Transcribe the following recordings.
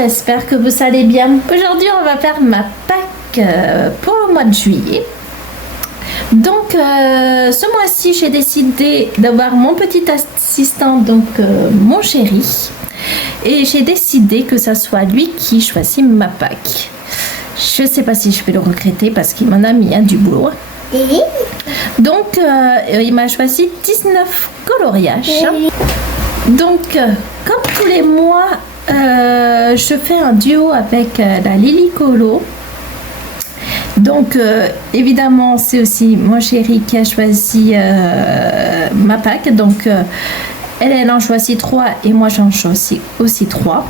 j'espère que vous allez bien. Aujourd'hui, on va faire ma Pâques pour le mois de juillet. Donc, ce mois-ci, j'ai décidé d'avoir mon petit assistant, donc mon chéri. Et j'ai décidé que ça soit lui qui choisit ma Pâques. Je ne sais pas si je vais le regretter parce qu'il m'en a mis du boulot. Donc, il m'a choisi 19 coloriages. Donc, comme tous les mois, je fais un duo avec la Lily Colo. Donc, évidemment, c'est aussi mon chéri qui a choisi ma Pâques. Donc, elle en choisit 3 et moi, j'en choisis aussi 3.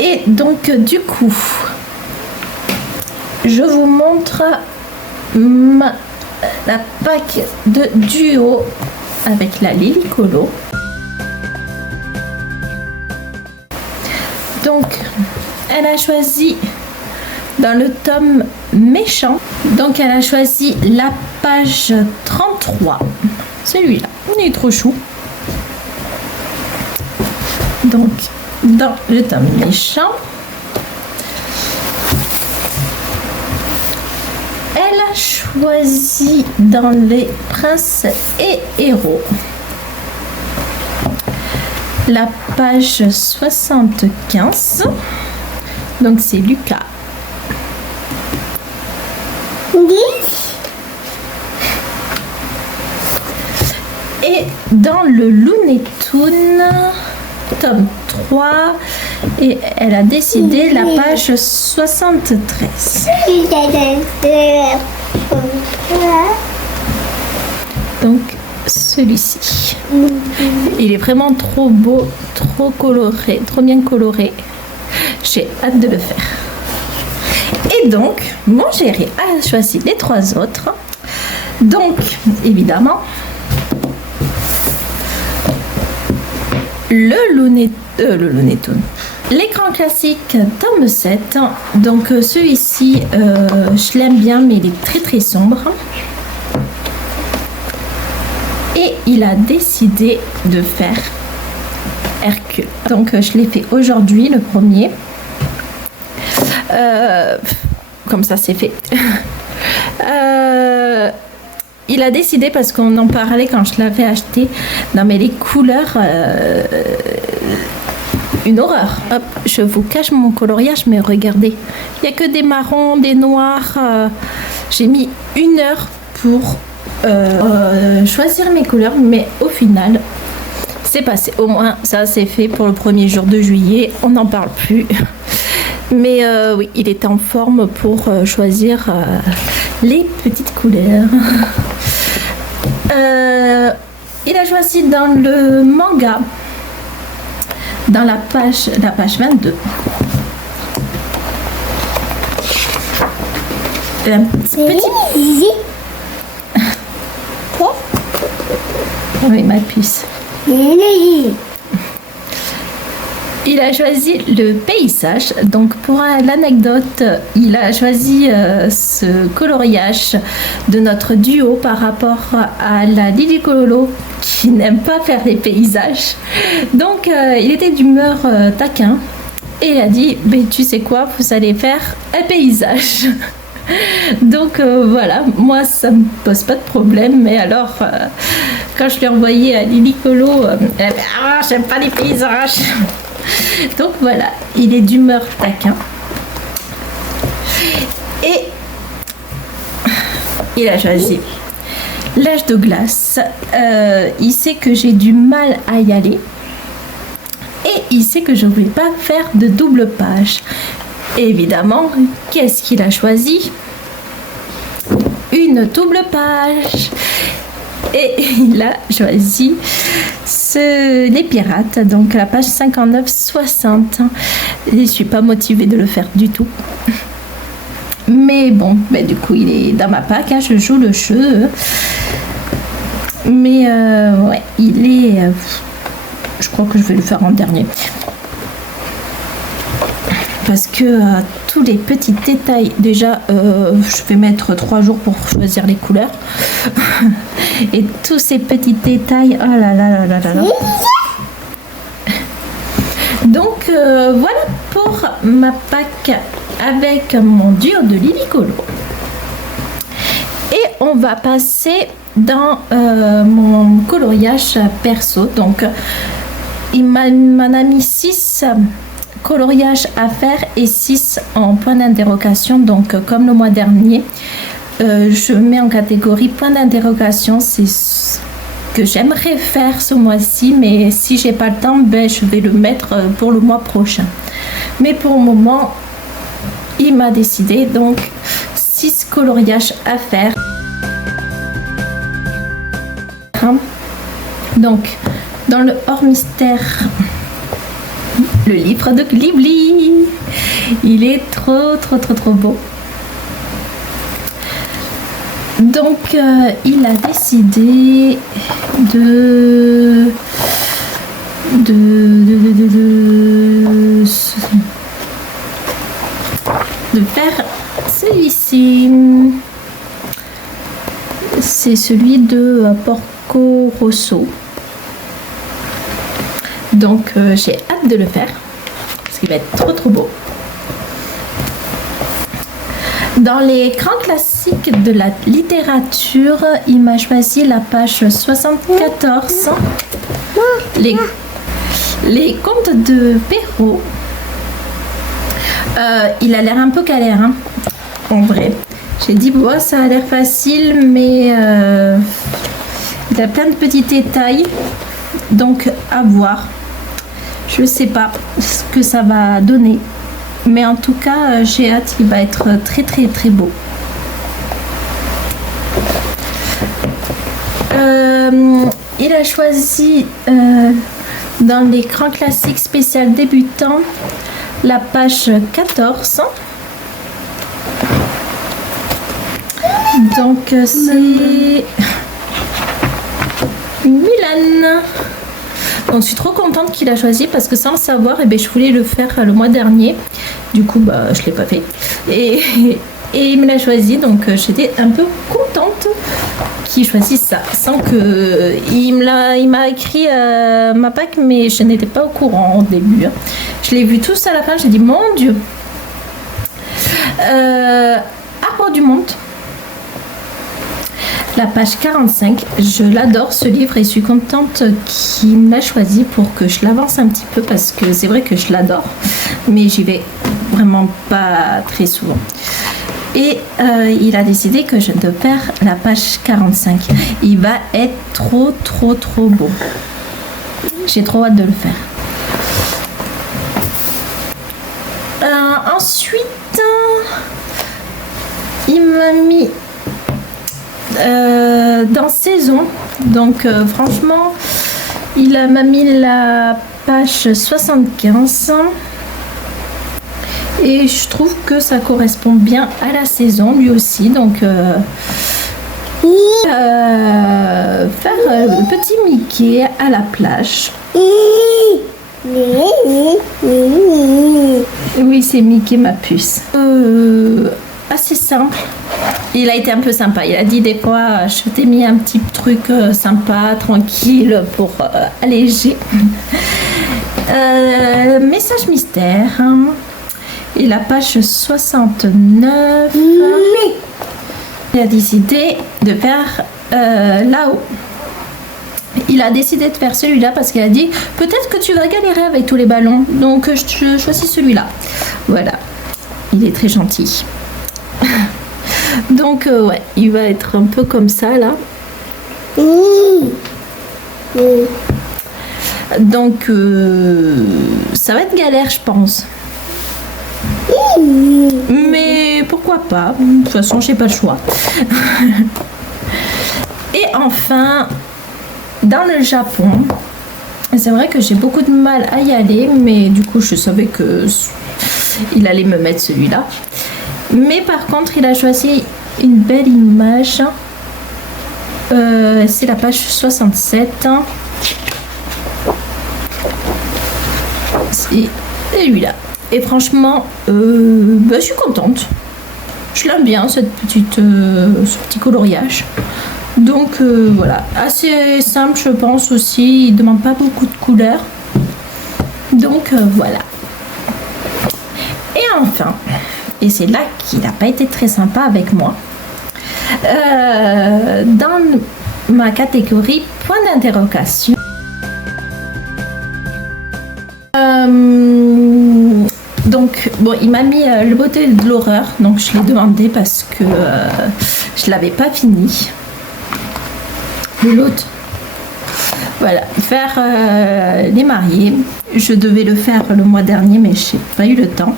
Et donc, du coup, je vous montre la Pâques de duo avec la Lily Colo. Donc, elle a choisi dans le tome méchant. Donc, elle a choisi la page 33. Celui-là, il est trop chou. Donc, dans le tome méchant, elle a choisi dans les princes et héros la page 75. Donc c'est Lucas. Et dans le Looney Tunes, tome 3, et elle a décidé la page 73. Donc celui-ci. Il est vraiment trop beau, trop coloré, trop bien coloré. J'ai hâte de le faire. Et donc, mon chéri a choisi les 3 autres. Donc, évidemment, le Looney Tunes. L'écran classique, tome 7. Donc, celui-ci, je l'aime bien, mais il est très très sombre. Et il a décidé de faire Hercule. Donc, je l'ai fait aujourd'hui, le premier. Comme ça, c'est fait. Il a décidé, parce qu'on en parlait quand je l'avais acheté. Non, mais les couleurs... une horreur. Hop, je vous cache mon coloriage, mais regardez. Il n'y a que des marrons, des noirs. J'ai mis 1 heure pour... choisir mes couleurs, mais au final c'est passé. Au moins ça c'est fait pour le premier jour de juillet, on n'en parle plus. Mais oui, il est en forme pour choisir les petites couleurs. Il a choisi dans le manga, dans la page 22, un petit... Oui, ma puce. Il a choisi le paysage. Donc, pour l'anecdote, il a choisi ce coloriage de notre duo par rapport à la Lily Colo qui n'aime pas faire les paysages. Donc, il était d'humeur taquin et il a dit « Tu sais quoi, vous allez faire un paysage ». Donc voilà, moi ça me pose pas de problème, mais alors quand je l'ai envoyé à Lily Colo, elle a fait « Ah, j'aime pas les paysages ». Donc voilà, il est d'humeur taquin. Et il a choisi l'âge de glace. Il sait que j'ai du mal à y aller. Et il sait que je ne voulais pas faire de double page. Évidemment, qu'est-ce qu'il a choisi? Une double page. Et il a choisi les pirates, donc la page 59-60. Je ne suis pas motivée de le faire du tout. Mais bon, du coup, il est dans ma Pâques, je joue le jeu. Mais ouais, il est... je crois que je vais le faire en dernier. Parce que tous les petits détails, déjà je vais mettre 3 jours pour choisir les couleurs. Et tous ces petits détails, oh là là là là là là. Donc voilà pour ma pack avec mon duo de Lilicolo. Et on va passer dans mon coloriage perso. Donc il m'en a mis 6 coloriages à faire et 6 en point d'interrogation. Donc comme le mois dernier, je mets en catégorie point d'interrogation. C'est ce que j'aimerais faire ce mois-ci, mais si j'ai pas le temps, ben, je vais le mettre pour le mois prochain. Mais pour le moment, il m'a décidé donc 6 coloriages à faire. Donc dans le hors mystère, le livre de Ghibli, il est trop beau. Donc il a décidé de faire celui-ci. C'est celui de Porco Rosso. Donc j'ai hâte de le faire parce qu'il va être trop beau. Dans les grands classiques de la littérature, il m'a choisi la page 74, les contes de Perrault. Il a l'air un peu galère, hein, en vrai. J'ai dit, bon, ça a l'air facile, mais il a plein de petits détails, donc à voir. Je sais pas ce que ça va donner. Mais en tout cas, j'ai hâte, il va être très beau. Il a choisi dans les grands classiques spécial débutants la page 14. Donc c'est Mulan. Donc, je suis trop contente qu'il a choisi parce que sans le savoir, eh bien, je voulais le faire le mois dernier. Du coup, bah, je ne l'ai pas fait. Et il me l'a choisi, donc j'étais un peu contente qu'il choisisse ça. Sans que... Il m'a écrit ma pack, mais je n'étais pas au courant au début. Je l'ai vu tous à la fin, j'ai dit, mon Dieu. Arbre du monde. La page 45, je l'adore ce livre et je suis contente qu'il me l'a choisi pour que je l'avance un petit peu parce que c'est vrai que je l'adore, mais j'y vais vraiment pas très souvent. Et il a décidé que je ne perds la page 45. Il va être trop beau. J'ai trop hâte de le faire. Ensuite, il m'a mis dans saison, donc franchement il m'a mis la page 75 et je trouve que ça correspond bien à la saison lui aussi, donc faire le petit Mickey à la plage. Oui, c'est Mickey ma puce. Assez simple. Il a été un peu sympa. Il a dit des fois, je t'ai mis un petit truc sympa, tranquille pour alléger. Message mystère. Et la page 69. Il a décidé de faire là-haut. Il a décidé de faire celui-là parce qu'il a dit peut-être que tu vas galérer avec tous les ballons. Donc je choisis celui-là. Voilà. Il est très gentil. Donc ouais, il va être un peu comme ça là. Donc ça va être galère je pense. Mais pourquoi pas, de toute façon j'ai pas le choix. Et enfin, dans le Japon, c'est vrai que j'ai beaucoup de mal à y aller, mais du coup je savais que il allait me mettre celui-là. Mais par contre, il a choisi une belle image. C'est la page 67. C'est celui-là. Et franchement, je suis contente. Je l'aime bien, ce petit coloriage. Donc voilà, assez simple je pense aussi. Il ne demande pas beaucoup de couleurs. Donc voilà. Et enfin, et c'est là qu'il n'a pas été très sympa avec moi, dans ma catégorie point d'interrogation, donc bon, il m'a mis le beauté de l'horreur, donc je l'ai demandé parce que je l'avais pas fini. L'autre, voilà, faire les mariés, je devais le faire le mois dernier mais j'ai pas eu le temps.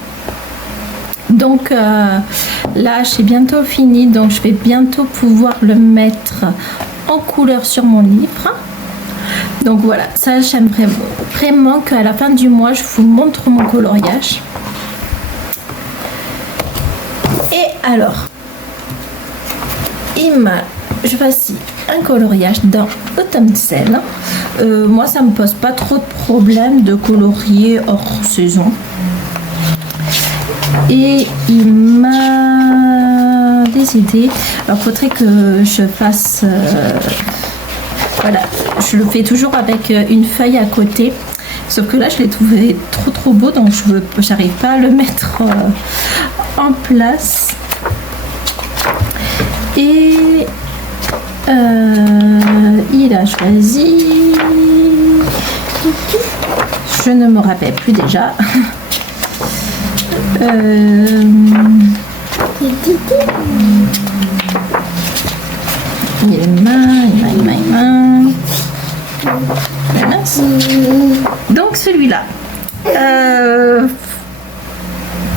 Donc là j'ai bientôt fini, donc je vais bientôt pouvoir le mettre en couleur sur mon livre. Donc voilà, ça j'aimerais vraiment qu'à la fin du mois je vous montre mon coloriage. Et alors, je voici un coloriage dans Autumn Scene. Moi ça me pose pas trop de problème de colorier hors saison. Et il m'a décidé, alors faudrait que je fasse voilà, je le fais toujours avec une feuille à côté, sauf que là je l'ai trouvé trop beau, donc j'arrive pas à le mettre en place. Et il a choisi, je ne me rappelle plus déjà. Il main. Donc celui-là,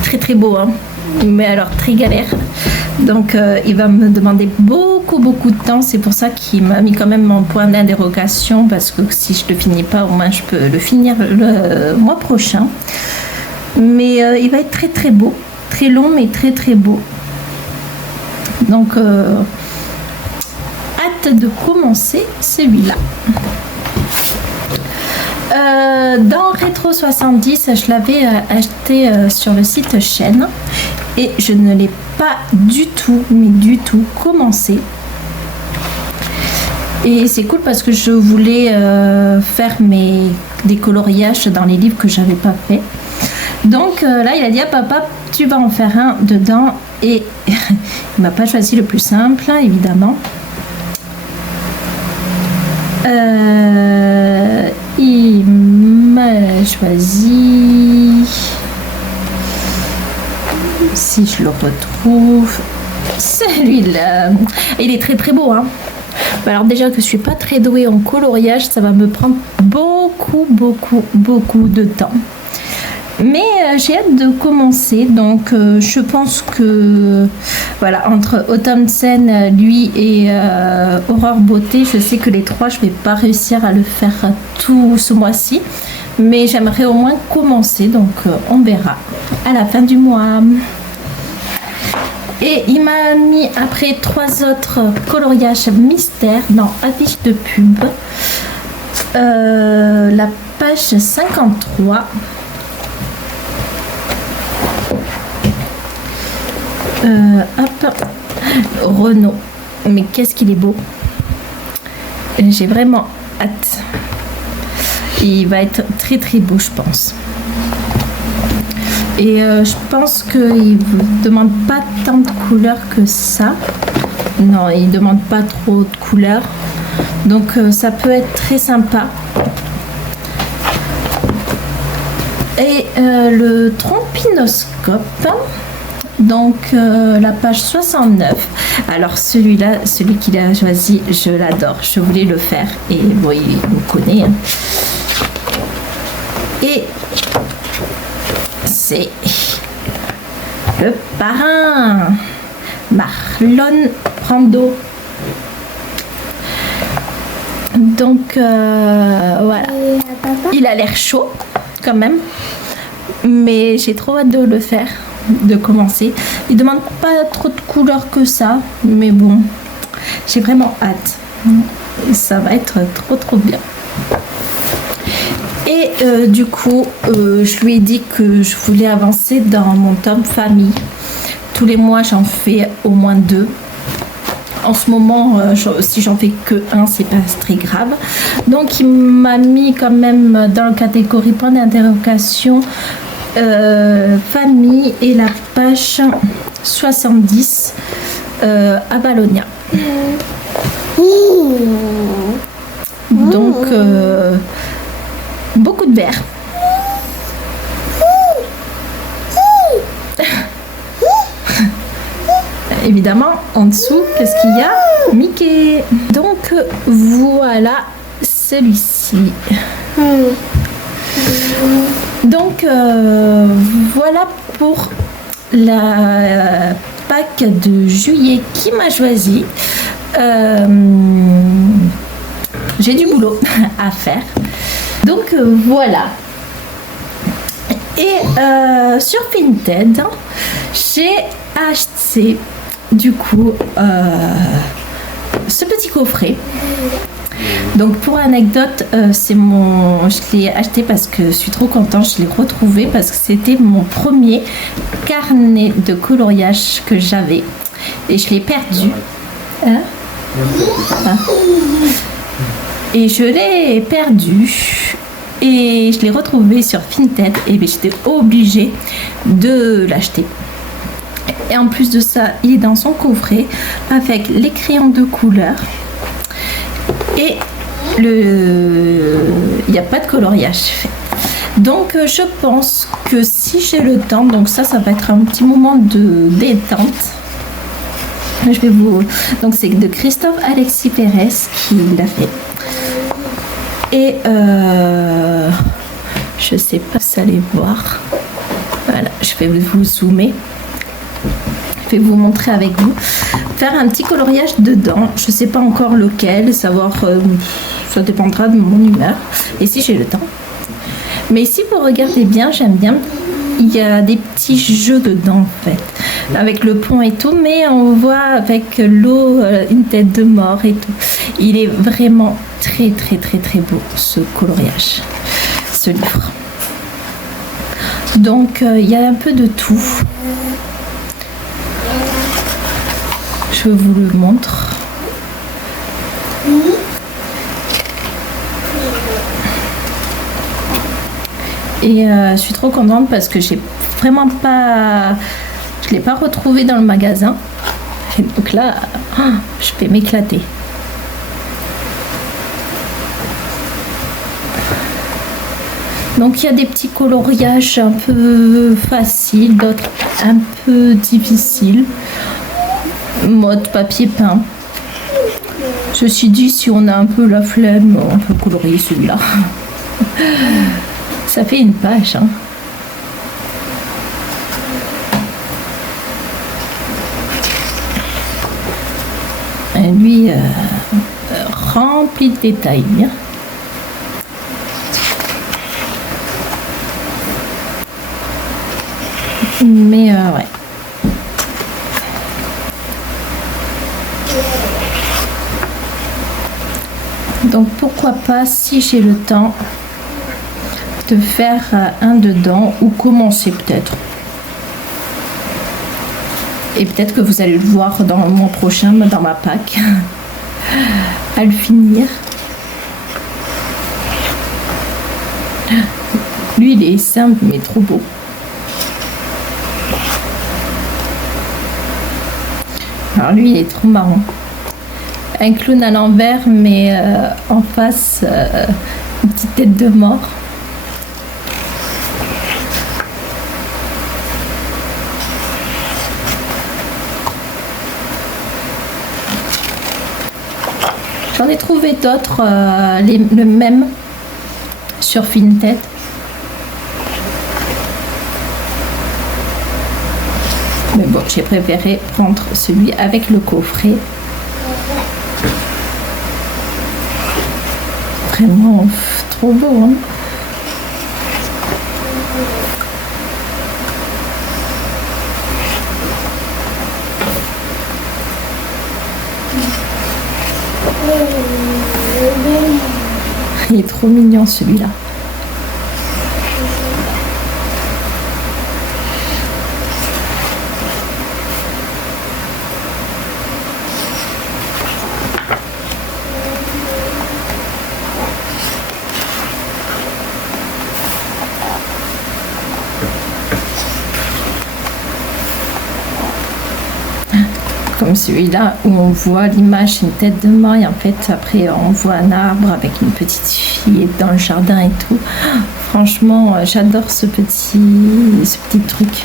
très beau, hein, mais alors très galère. Donc il va me demander beaucoup de temps. C'est pour ça qu'il m'a mis quand même en point d'interrogation, parce que si je le finis pas, au moins je peux le finir le mois prochain. Mais il va être très beau, très long mais très beau. Donc hâte de commencer celui-là. Dans Rétro 70, je l'avais acheté sur le site Shein et je ne l'ai pas du tout commencé. Et c'est cool parce que je voulais faire des coloriages dans les livres que j'avais pas fait. Donc là il a dit à papa, tu vas en faire un dedans, et il m'a pas choisi le plus simple, hein, évidemment. Il m'a choisi, si je le retrouve, celui-là. Il est très beau, hein. Alors déjà que je suis pas très douée en coloriage, ça va me prendre beaucoup de temps. Mais j'ai hâte de commencer, donc je pense que voilà, entre Autumn Scene, lui et Aurore Beauté, je sais que les trois je vais pas réussir à le faire tout ce mois-ci, mais j'aimerais au moins commencer, donc on verra à la fin du mois. Et il m'a mis après 3 autres coloriages mystères dans affiche de pub, la page 53. Hop, Renault, mais qu'est-ce qu'il est beau, j'ai vraiment hâte. Il va être très beau, je pense. Et je pense qu'il ne demande pas tant de couleurs que ça. Non, il ne demande pas trop de couleurs, donc ça peut être très sympa. Et le trompinoscope, donc la page 69. Alors celui qu'il a choisi, je l'adore, je voulais le faire, et bon, il me connaît, hein. Et c'est le parrain Marlon Brando. Donc voilà, il a l'air chaud quand même, mais j'ai trop hâte de le faire, de commencer. Il demande pas trop de couleurs que ça, mais bon, j'ai vraiment hâte. Ça va être trop bien. Et du coup, je lui ai dit que je voulais avancer dans mon tome famille. Tous les mois, j'en fais au moins 2. En ce moment, si j'en fais que 1, c'est pas très grave. Donc, il m'a mis quand même dans la catégorie point d'interrogation famille et la page 70 à Valonia. Donc beaucoup de verre. Évidemment, en dessous, qu'est-ce qu'il y a? Mickey. Donc voilà celui-ci. Donc voilà pour la Pâques de juillet qui m'a choisi. J'ai du boulot à faire. Donc voilà. Et sur Vinted, j'ai acheté du coup ce petit coffret. Donc pour anecdote, je l'ai acheté parce que je suis trop contente, je l'ai retrouvé parce que c'était mon premier carnet de coloriage que j'avais et je l'ai perdu. Hein? Ah. Et je l'ai perdu et je l'ai retrouvé sur Vinted et j'étais obligée de l'acheter. Et en plus de ça, il est dans son coffret avec les crayons de couleur. Et il n'y a pas de coloriage. Donc je pense que si j'ai le temps, donc ça va être un petit moment de détente. Je vais vous. Donc c'est de Christophe Alexis Pérez qui l'a fait. Et je sais pas si vous allez voir. Voilà, je vais vous zoomer. Je vais vous montrer avec vous. Faire un petit coloriage dedans. Je sais pas encore lequel, savoir. Ça dépendra de mon humeur et si j'ai le temps. Mais si vous regardez bien, j'aime bien. Il y a des petits jeux dedans en fait, avec le pont et tout, mais on voit avec l'eau une tête de mort et tout. Il est vraiment très très très très beau ce coloriage, ce livre. Donc il y a un peu de tout. Je vous le montre. Et je suis trop contente parce que j'ai vraiment pas, je l'ai pas retrouvé dans le magasin. Et donc là, je vais m'éclater. Donc il y a des petits coloriages un peu faciles, d'autres un peu difficiles. Mode papier peint. Je me suis dit, si on a un peu la flemme, on peut colorier celui-là. Ça fait une page. Hein. Et lui, rempli de détails. Mais ouais. Donc pourquoi pas, si j'ai le temps, de faire un dedans ou commencer peut-être. Et peut-être que vous allez le voir dans le mois prochain, dans ma Pâques, à le finir. Lui, il est simple mais trop beau. Alors lui, il est trop marrant. Un clown à l'envers, mais en face, une petite tête de mort. J'en ai trouvé d'autres, le même, sur Vinted. Mais bon, j'ai préféré prendre celui avec le coffret. Vraiment trop beau, hein. Il est trop mignon celui-là. comme celui-là où on voit l'image, une tête de mort et en fait après on voit un arbre avec une petite fille dans le jardin et tout. Franchement, j'adore ce petit truc.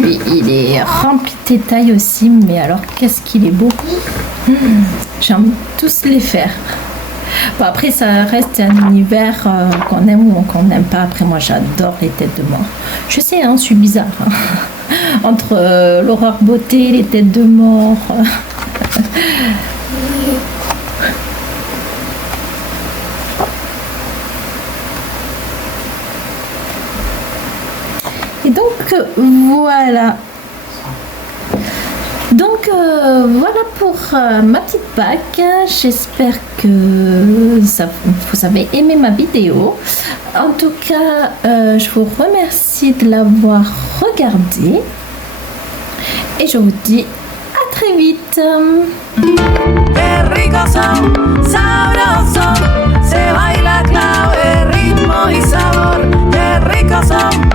Lui, il est rempli de détails aussi, mais alors qu'est-ce qu'il est beau. J'aime tous les faire. Bon, après, ça reste un univers qu'on aime ou qu'on n'aime pas. Après, moi, j'adore les têtes de mort. Je sais, hein, je suis bizarre. Hein. Entre l'horreur beauté, les têtes de mort. Et donc, voilà. Donc, voilà pour ma petite Pâques. J'espère que vous avez aimé ma vidéo. En tout cas, je vous remercie de l'avoir regardé. Et je vous dis à très vite. Qué ricos son, sabrosos, se baila clave, ritmo y sabor. Qué ricos son.